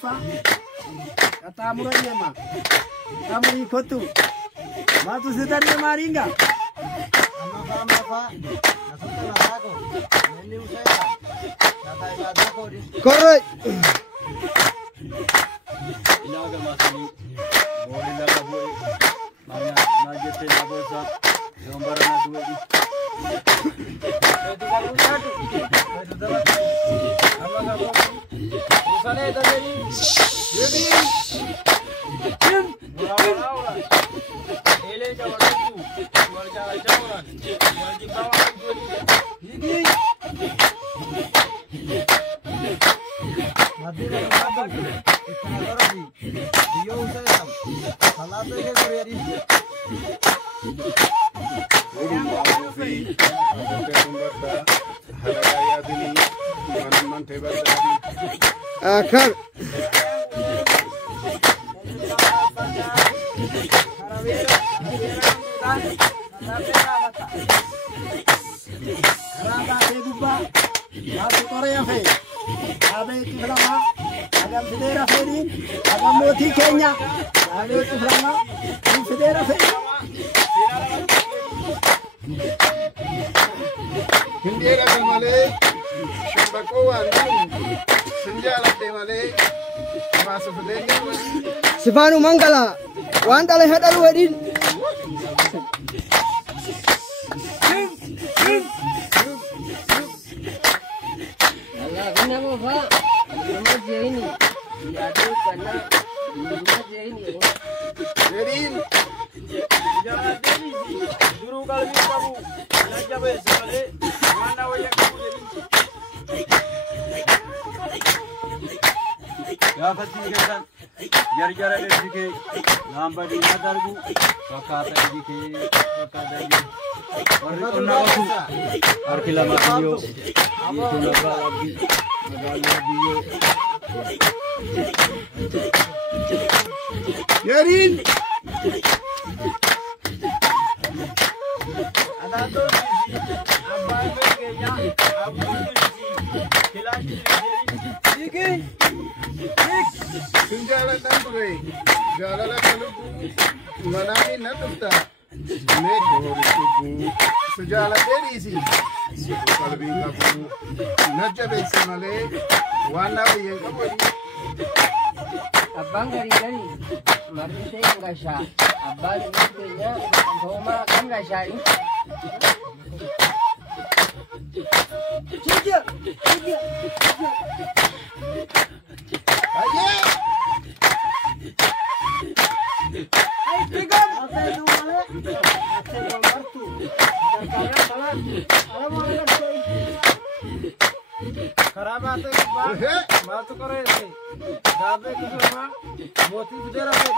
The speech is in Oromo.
apa? Kata murahnya mah. Kamu ikut tuh. Matu sedarnya maringga. Correct. Ilaga masih boleh laga boleh. Mana najete lagu sah. Gambar na dua di. Akhir. Sifanu Mangala, wantale hadalu edin. Allah kenapa Pak? Remaja ini, jadi karena remaja ini. Edin, jangan Edin. Juru kali kamu, belajar sekali. Mana wajah kamu Edin? Ya pasti kan. Jar-jar ada dike, nampak di nadargu, kakak dike, kakak dike. Orang tu, arkila matiyo, itu naga lagi, naga dia. Yarin. Ada tu, abang berkerja, abang tu kelas dike. Sunjala tanpure, jalala kaluku, manami natufta, neko rikubu, sujala derisi, kalbi kabu, najabe semale, wana ye kapari. Abang gari-gari, mari saya enggak syah. Abang intinya, Thoma kan enggak syah ini. Cici. Aye. Ay, tiga. Kerabat itu bang, batu keren sih. Tapi itu mah motif dia apa?